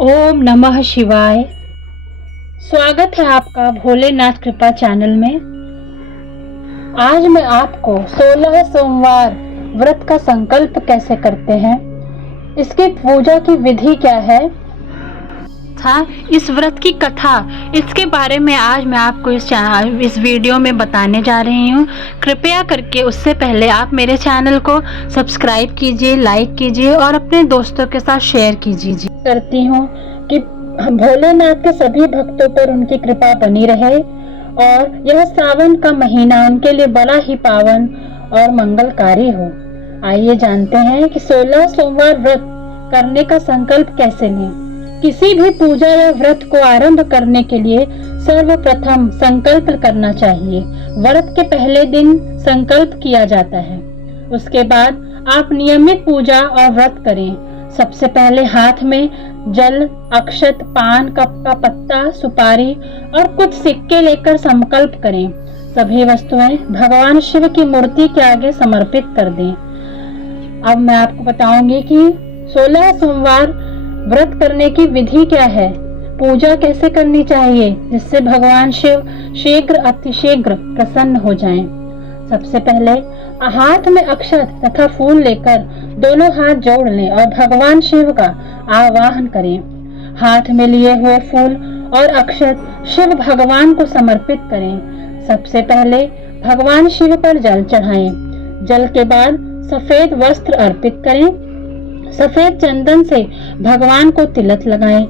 ओम नमः शिवाय। स्वागत है आपका भोलेनाथ कृपा चैनल में। आज मैं आपको 16 सोमवार व्रत का संकल्प कैसे करते हैं, इसकी पूजा की विधि क्या है, इस व्रत की कथा, इसके बारे में आज मैं आपको इस वीडियो में बताने जा रही हूँ। कृपया करके उससे पहले आप मेरे चैनल को सब्सक्राइब कीजिए, लाइक कीजिए और अपने दोस्तों के साथ शेयर कीजिए। करती हूँ कि भोलेनाथ के सभी भक्तों पर उनकी कृपा बनी रहे और यह सावन का महीना उनके लिए बड़ा ही पावन और मंगलकारी हो। आइए जानते हैं कि 16 सोमवार व्रत करने का संकल्प कैसे लें। किसी भी पूजा या व्रत को आरंभ करने के लिए सर्वप्रथम संकल्प करना चाहिए। व्रत के पहले दिन संकल्प किया जाता है, उसके बाद आप नियमित पूजा और व्रत करें। सबसे पहले हाथ में जल, अक्षत, पान का पत्ता, सुपारी और कुछ सिक्के लेकर संकल्प करें। सभी वस्तुएं भगवान शिव की मूर्ति के आगे समर्पित कर दें। अब मैं आपको बताऊंगी कि 16 सोमवार व्रत करने की विधि क्या है, पूजा कैसे करनी चाहिए जिससे भगवान शिव अतिशीघ्र प्रसन्न हो जाएं। सबसे पहले हाथ में अक्षत तथा फूल लेकर दोनों हाथ जोड़ लें और भगवान शिव का आवाहन करें। हाथ में लिए हुए फूल और अक्षत शिव भगवान को समर्पित करें। सबसे पहले भगवान शिव पर जल चढ़ाएं। जल के बाद सफेद वस्त्र अर्पित करें। सफेद चंदन से भगवान को तिलक लगाएं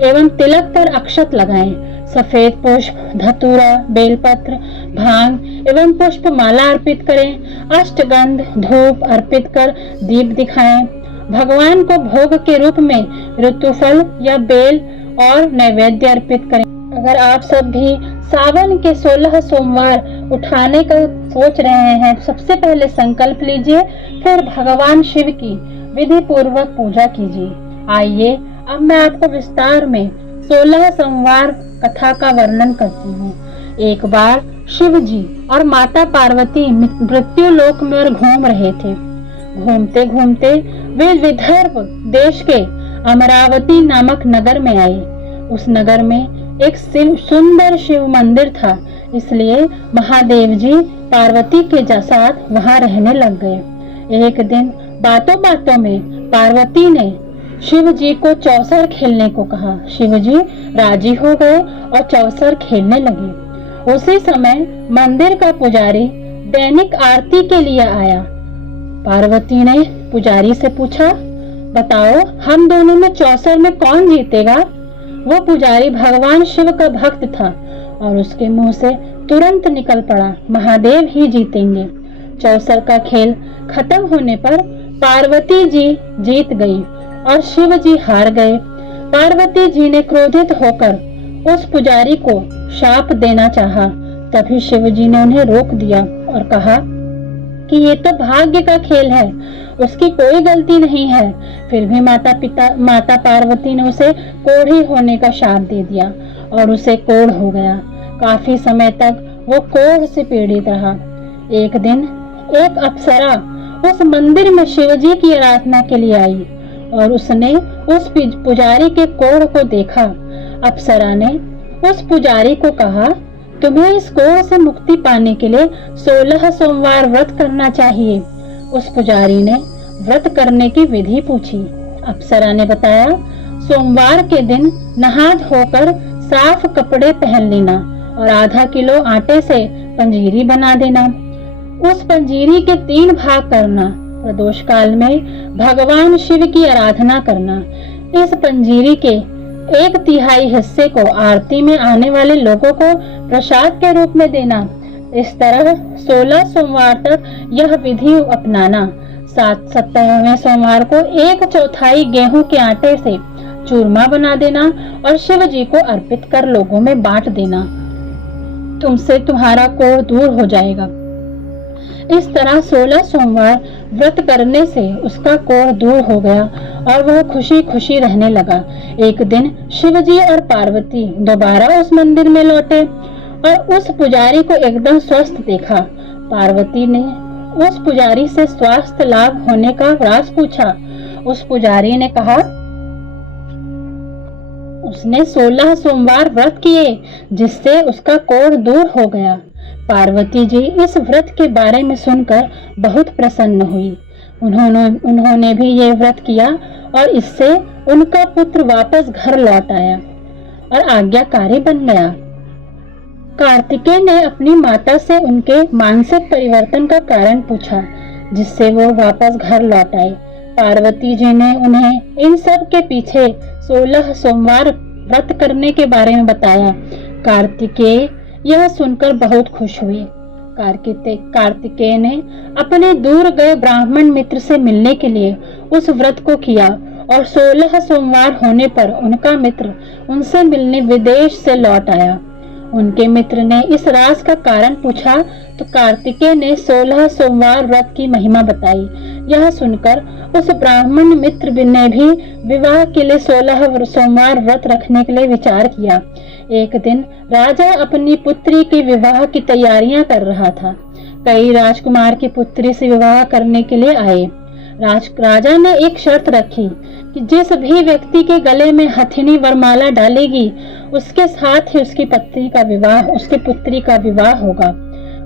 एवं तिलक पर अक्षत लगाएं। सफेद पुष्प, धतूरा, बेलपत्र, भांग एवं पुष्प माला अर्पित करें। अष्टगंध धूप अर्पित कर दीप दिखाएं। भगवान को भोग के रूप में ऋतुफल या बेल और नैवेद्य अर्पित करें। अगर आप सब भी सावन के 16 सोमवार उठाने का सोच रहे हैं, सबसे पहले संकल्प लीजिए, फिर भगवान शिव की विधि पूर्वक पूजा कीजिए। आइए अब मैं आपको विस्तार में 16 सोमवार कथा का वर्णन करती हूँ। एक बार शिव जी और माता पार्वती मृत्यु लोक में घूम रहे थे। घूमते घूमते वे विदर्भ देश के अमरावती नामक नगर में आए। उस नगर में एक सुंदर शिव मंदिर था, इसलिए महादेव जी पार्वती के साथ वहां रहने लग गए। एक दिन बातों बातों में पार्वती ने शिव जी को चौसर खेलने को कहा। शिव जी राजी हो गए और चौसर खेलने लगे। उसी समय मंदिर का पुजारी दैनिक आरती के लिए आया। पार्वती ने पुजारी से पूछा, बताओ हम दोनों में चौसर में कौन जीतेगा? वो पुजारी भगवान शिव का भक्त था और उसके मुंह से तुरंत निकल पड़ा, महादेव ही जीतेंगे। चौसर का खेल खत्म होने पर पार्वती जी जीत गई और शिव जी हार गए। पार्वती जी ने क्रोधित होकर उस पुजारी को शाप देना चाहा। तभी शिव जी ने उन्हें रोक दिया और कहा कि ये तो भाग्य का खेल है, उसकी कोई गलती नहीं है। फिर भी माता पार्वती ने उसे कोढ़ी होने का शाप दे दिया और उसे कोढ़ हो गया। काफी समय तक वो कोढ़ से पीड़ित रहा। एक दिन एक अप्सरा उस मंदिर में शिवजी की आराधना के लिए आई और उसने उस पुजारी के कोढ़ को देखा। अप्सरा ने उस पुजारी को कहा, तुम्हें इस कोढ़ से मुक्ति पाने के लिए 16 सोमवार व्रत करना चाहिए। उस पुजारी ने व्रत करने की विधि पूछी। अप्सरा ने बताया, सोमवार के दिन नहा धोकर साफ कपड़े पहन लेना और आधा किलो आटे से पंजीरी बना देना। उस पंजीरी के 3 भाग करना। प्रदोष काल में भगवान शिव की आराधना करना। इस पंजीरी के 1/3 हिस्से को आरती में आने वाले लोगों को प्रसाद के रूप में देना। इस तरह 16 सोमवार तक यह विधि अपनाना। 17वें सोमवार को 1/4 गेहूं के आटे से चूरमा बना देना और शिव जी को अर्पित कर लोगों में बांट देना। तुमसे तुम्हारा कोढ़ दूर हो जाएगा। इस तरह 16 सोमवार व्रत करने से उसका कोढ़ दूर हो गया और वह खुशी खुशी रहने लगा। एक दिन शिवजी और पार्वती दोबारा उस मंदिर में लौटे और उस पुजारी को एकदम स्वस्थ देखा। पार्वती ने उस पुजारी से स्वास्थ्य लाभ होने का राज पूछा। उस पुजारी ने कहा, उसने 16 सोमवार व्रत किए, जिससे उसका कोढ़ दूर हो गया। पार्वती जी इस व्रत के बारे में सुनकर बहुत प्रसन्न हुई। उन्होंने भी ये व्रत किया और इससे उनका पुत्र वापस घर लौट आया और आज्ञाकारी बन गया। कार्तिकेय ने अपनी माता से उनके मानसिक परिवर्तन का कारण पूछा, जिससे वो वापस घर लौट आए। पार्वती जी ने उन्हें इन सब के पीछे 16 सोमवार व्रत करने के बारे में बताया। कार्तिकेय यह सुनकर बहुत खुश हुए। कार्तिकेय ने अपने दूर गए ब्राह्मण मित्र से मिलने के लिए उस व्रत को किया और 16 सोमवार होने पर उनका मित्र उनसे मिलने विदेश से लौट आया। उनके मित्र ने इस राज का कारण पूछा तो कार्तिकेय ने 16 सोमवार व्रत की महिमा बताई। यह सुनकर उस ब्राह्मण मित्र ने भी विवाह के लिए 16 सोमवार व्रत रखने के लिए विचार किया। एक दिन राजा अपनी पुत्री के विवाह की तैयारियां कर रहा था। कई राजकुमार की पुत्री से विवाह करने के लिए आए। राजा ने एक शर्त रखी कि जिस भी व्यक्ति के गले में हथिनी वरमाला डालेगी, उसके साथ ही उसकी पुत्री का विवाह होगा।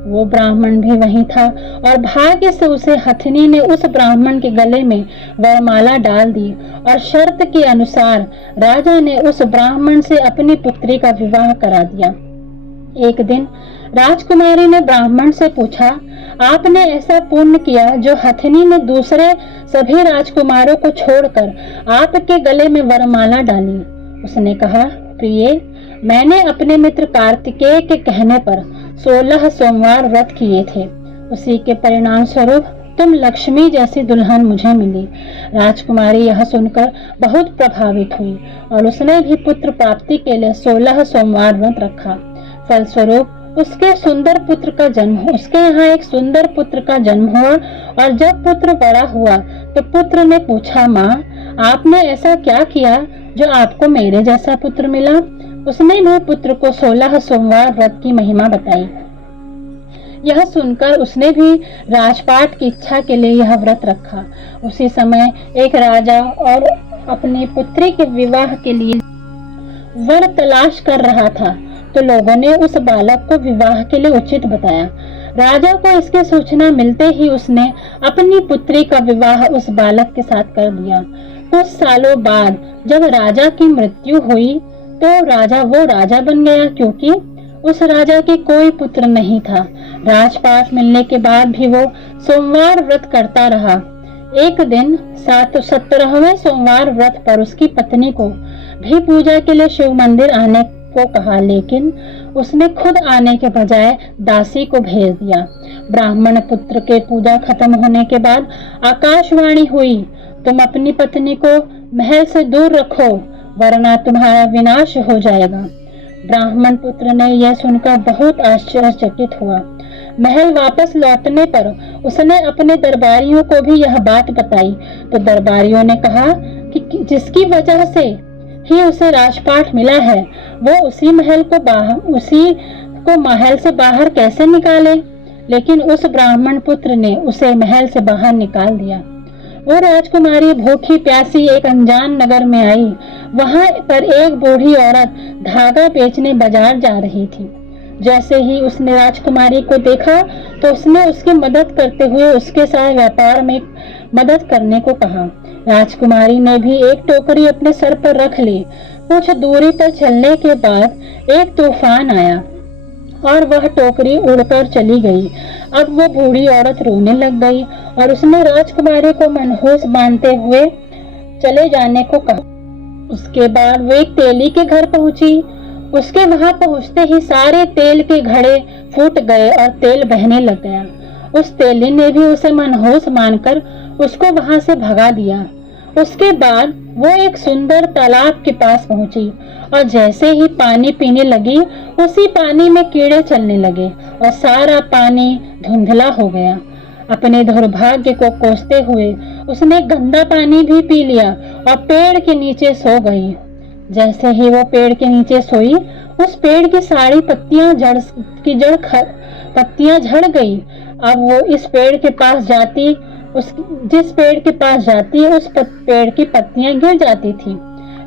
वो ब्राह्मण भी वहीं था और भाग्य से उसे हथिनी ने उस ब्राह्मण के गले में वरमाला डाल दी और शर्त के अनुसार राजा ने उस ब्राह्मण से अपनी पुत्री का विवाह करा दिया। एक दिन राजकुमारी ने ब्राह्मण से पूछा, आपने ऐसा पुण्य किया जो हथिनी ने दूसरे सभी राजकुमारों को छोड़कर आपके गले में वरमाला डाली। उसने कहा, प्रिय, मैंने अपने मित्र कार्तिकेय के कहने पर 16 सोमवार व्रत किए थे। उसी के परिणाम स्वरूप तुम लक्ष्मी जैसी दुल्हन मुझे मिली। राजकुमारी यह सुनकर बहुत प्रभावित हुई और उसने भी पुत्र प्राप्ति के लिए 16 सोमवार व्रत रखा। फलस्वरूप उसके यहाँ एक सुंदर पुत्र का जन्म हुआ और जब पुत्र बड़ा हुआ तो पुत्र ने पूछा, माँ, आपने ऐसा क्या किया जो आपको मेरे जैसा पुत्र मिला? उसने भी पुत्र को 16 सोमवार व्रत की महिमा बताई। यह सुनकर उसने भी राजपाट की इच्छा के लिए यह व्रत रखा। उसी समय एक राजा और अपनी पुत्री के विवाह के लिए वर तलाश कर रहा था तो लोगों ने उस बालक को विवाह के लिए उचित बताया। राजा को इसकी सूचना मिलते ही उसने अपनी पुत्री का विवाह उस बालक के साथ कर दिया। कुछ सालों बाद जब राजा की मृत्यु हुई तो वो राजा बन गया, क्योंकि उस राजा के कोई पुत्र नहीं था। राजपाट मिलने के बाद भी वो सोमवार व्रत करता रहा। एक दिन 17वें सोमवार व्रत पर उसकी पत्नी को भी पूजा के लिए शिव मंदिर आने को कहा, लेकिन उसने खुद आने के बजाय दासी को भेज दिया। ब्राह्मण पुत्र के पूजा खत्म होने के बाद आकाशवाणी हुई, तुम अपनी पत्नी को महल से दूर रखो वरना तुम्हारा विनाश हो जाएगा। ब्राह्मण पुत्र ने यह सुनकर बहुत आश्चर्यचकित हुआ। महल वापस लौटने पर उसने अपने दरबारियों को भी यह बात बताई तो दरबारियों ने कहा कि जिसकी वजह से ही उसे राजपाट मिला है वो उसी को महल से बाहर कैसे निकाले। लेकिन उस ब्राह्मण पुत्र ने उसे महल से बाहर निकाल दिया। वो राजकुमारी भूखी प्यासी एक अनजान नगर में आई। वहां पर एक बूढ़ी औरत धागा बेचने बाजार जा रही थी। जैसे ही उसने राजकुमारी को देखा तो उसने उसकी मदद करते हुए उसके साथ व्यापार में मदद करने को कहा। राजकुमारी ने भी एक टोकरी अपने सर पर रख ली। कुछ दूरी पर चलने के बाद एक तूफान आया और वह टोकरी उड़कर चली गई। अब वो बूढ़ी औरत रोने लग गई और उसने राजकुमारी को मनहूस बांधते हुए चले जाने को कहा। उसके बाद वो एक तेली के घर पहुंची। उसके वहां पहुंचते ही सारे तेल के घड़े फूट गए और तेल बहने लग गया। उस तेली ने भी उसे मनहूस मानकर उसको वहां से भगा दिया। उसके बाद वो एक सुंदर तालाब के पास पहुंची और जैसे ही पानी पीने लगी उसी पानी में कीड़े चलने लगे और सारा पानी धुंधला हो गया। अपने दुर्भाग्य को कोसते हुए उसने गंदा पानी भी पी लिया और पेड़ के नीचे सो गई। जैसे ही वो पेड़ के नीचे सोई उस पेड़ की सारी पत्तियां झड़ गई। अब वो इस पेड़ के पास जाती जिस पेड़ के पास जाती उस पेड़ की पत्तियां गिर जाती थी।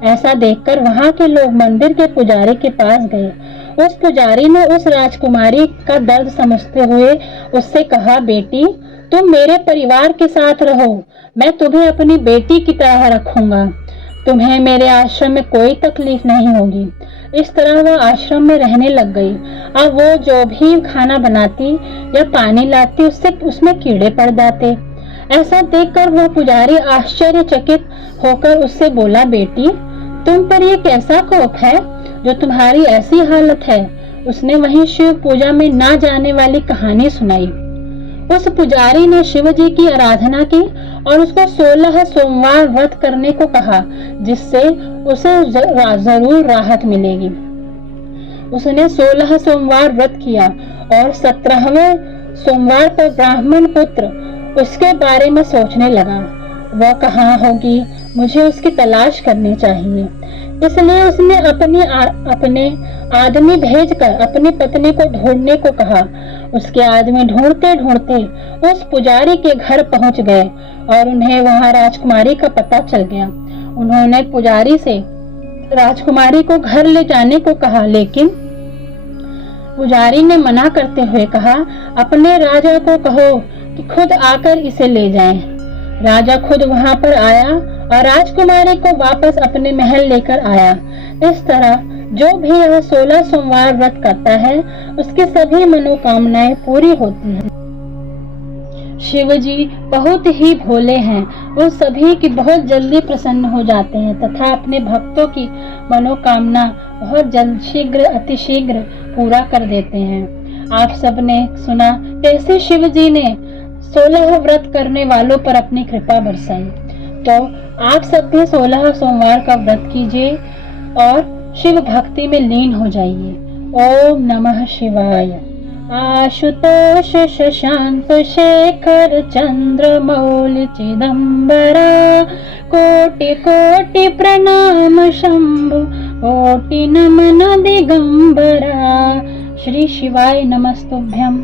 ऐसा देखकर वहां के लोग मंदिर के पुजारी के पास गए। उस पुजारी ने उस राजकुमारी का दर्द समझते हुए उससे कहा, बेटी तुम मेरे परिवार के साथ रहो, मैं तुम्हें अपनी बेटी की तरह रखूंगा, तुम्हें मेरे आश्रम में कोई तकलीफ नहीं होगी। इस तरह वह आश्रम में रहने लग गई। अब वो जो भी खाना बनाती या पानी लाती उसमें कीड़े पड़ जाते। ऐसा देखकर वह पुजारी आश्चर्यचकित होकर उससे बोला, बेटी तुम पर यह कैसा कोप है जो तुम्हारी ऐसी हालत है। उसने वहीं शिव पूजा में ना जाने वाली कहानी सुनाई। उस पुजारी ने शिव जी की आराधना की और उसको 16 सोमवार व्रत करने को कहा, जिससे उसे जरूर राहत मिलेगी। उसने 16 सोमवार व्रत किया और 17वें सोमवार पर ब्राह्मण पुत्र उसके बारे में सोचने लगा। वह कहाँ होगी, मुझे उसकी तलाश करनी चाहिए। इसलिए उसने अपने आदमी भेजकर अपनी पत्नी को ढूंढने को कहा। उसके आदमी ढूंढते ढूंढते उस पुजारी के घर पहुंच गए और उन्हें वहां राजकुमारी का पता चल गया। उन्होंने पुजारी से राजकुमारी को घर ले जाने को कहा, लेकिन पुजारी ने मना करते हुए कहा, अपने राजा को कहो कि खुद आकर इसे ले जाएं। राजा खुद वहां पर आया और राजकुमारी को वापस अपने महल लेकर आया। इस तरह जो भी यह 16 सोमवार व्रत करता है उसकी सभी मनोकामनाएं पूरी होती हैं। शिव जी बहुत ही भोले हैं, वो सभी की बहुत जल्दी प्रसन्न हो जाते हैं तथा अपने भक्तों की मनोकामना बहुत जल्द शीघ्र अतिशीघ्र पूरा कर देते हैं। आप सबने सुना कैसे शिव जी ने 16 व्रत करने वालों पर अपनी कृपा बरसाई। तो आप सब भी 16 सोमवार का व्रत कीजिए और शिव भक्ति में लीन हो जाइए। ओम नमः शिवाय। आशुतोष शशांक शेखर चंद्र मौलि चिदंबरा, कोटि कोटि प्रणाम शंभु, कोटि नमन दिगंबरा। श्री शिवाय नमस्तुभ्यम।